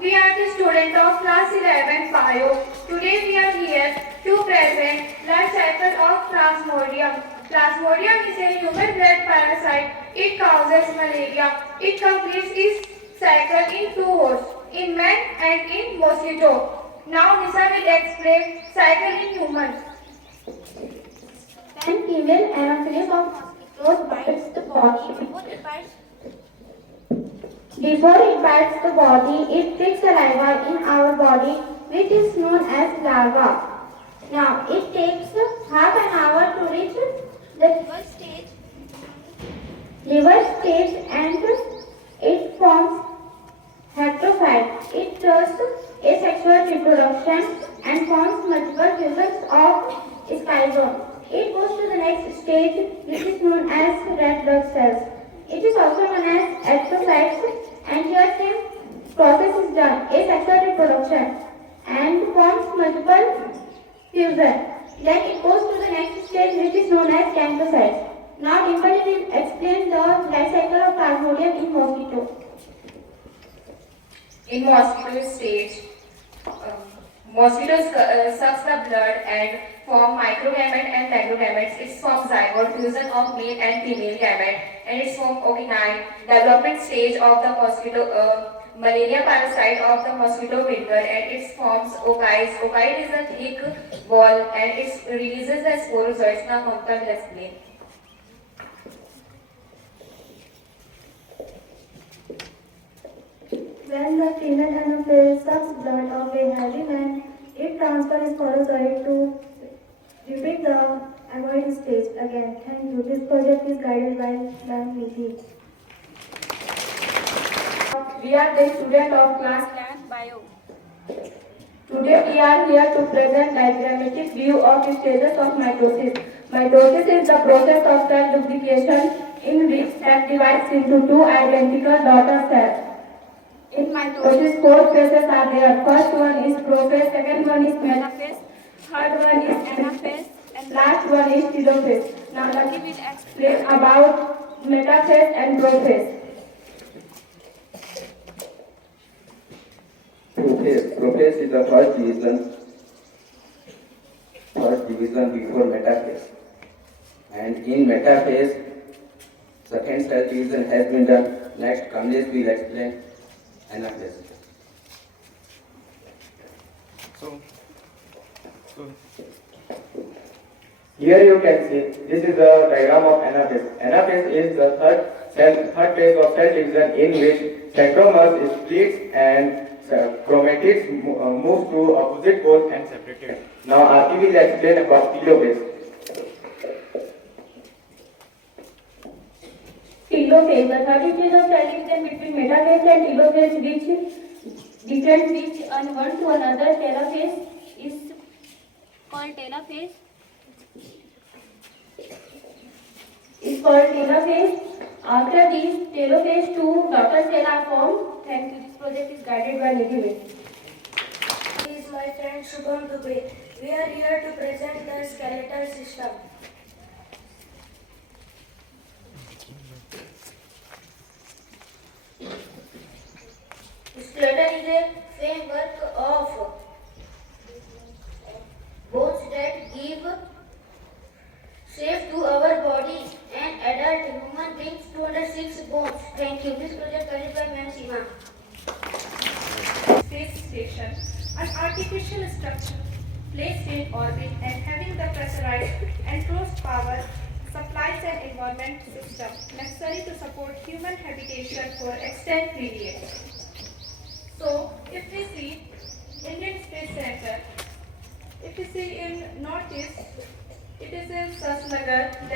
We are the students of class 11 Bio. Today we are here to present life cycle of Plasmodium. Plasmodium is a human blood parasite. It causes malaria. It completes its cycle in two hosts, in man and in mosquito. Now Nisa will explain cycle in humans. When female anopheles of mosquitoes bites the body, before it bites the body, it takes saliva in our body, which is known as larva. Now, it takes half an hour to reach the liver stage and it forms haptophyte. It does asexual reproduction and forms multiple fusions of schizoid. It goes to the next stage, which is known as red blood cells. It is also known as astrocytes, and here same process is done, asexual reproduction, and forms multiple fusion. Then it goes to the next stage, which is known as canthrocytes. Now Dimple will explain the life cycle of Plasmodium in mosquito. In mosquito stage, mosquitoes sucks the blood and form microgamete and macrogametes. It forms zygote, fusion of male and female gamete, and it forms oocyte, development stage of the mosquito, malaria parasite of the mosquito pincer, and it forms oocytes. Oocyte is a thick ball and it releases the sporozoites. Now Mamta will explain. When the female anophele sucks blood of a healthy man, it transfers sporozoite to repeat the avoid stage again. Thank you. This project is guided by Ma'am Nidhi. We are the student of class 10 Bio. Today we are here to present diagrammatic view of the stages of mitosis. Mitosis is the process of cell duplication in which cell divides into two identical daughter cells. In mitosis, four phases are there. First one is prophase, second one is metaphase, third one is anaphase, and last one is telophase. Now Lucky will explain about metaphase and prophase. Prophase is the first division before metaphase. And in metaphase, second cell division has been done. Next, Kamlesh will explain anaphase. So Here you can see this is the diagram of anaphase. Anaphase is the third phase of cell division in which centromers splits and chromatids move to opposite poles and separated. Now Aarti will explain about telophase. Telophase, the third phase of cell division between metaphase and telophase, which different which and one to another. Telophase is called telophase. After this, telophase two daughter cells are formed. Thank you. This project is guided by Nidhi. This is my friend Shubham Dubey. We are here to present the skeletal system. Skeleton is a framework of bones that give shape to our body. An adult human brings 206 bones. Thank you. This project carried by Ma'am Seema. Space station, an artificial structure placed in orbit and having the pressurized enclosed power supplies an environment system necessary to support human habitation for extended periods. So, if we see Indian Space Center, if we see in Northeast, it is in Sasnagar.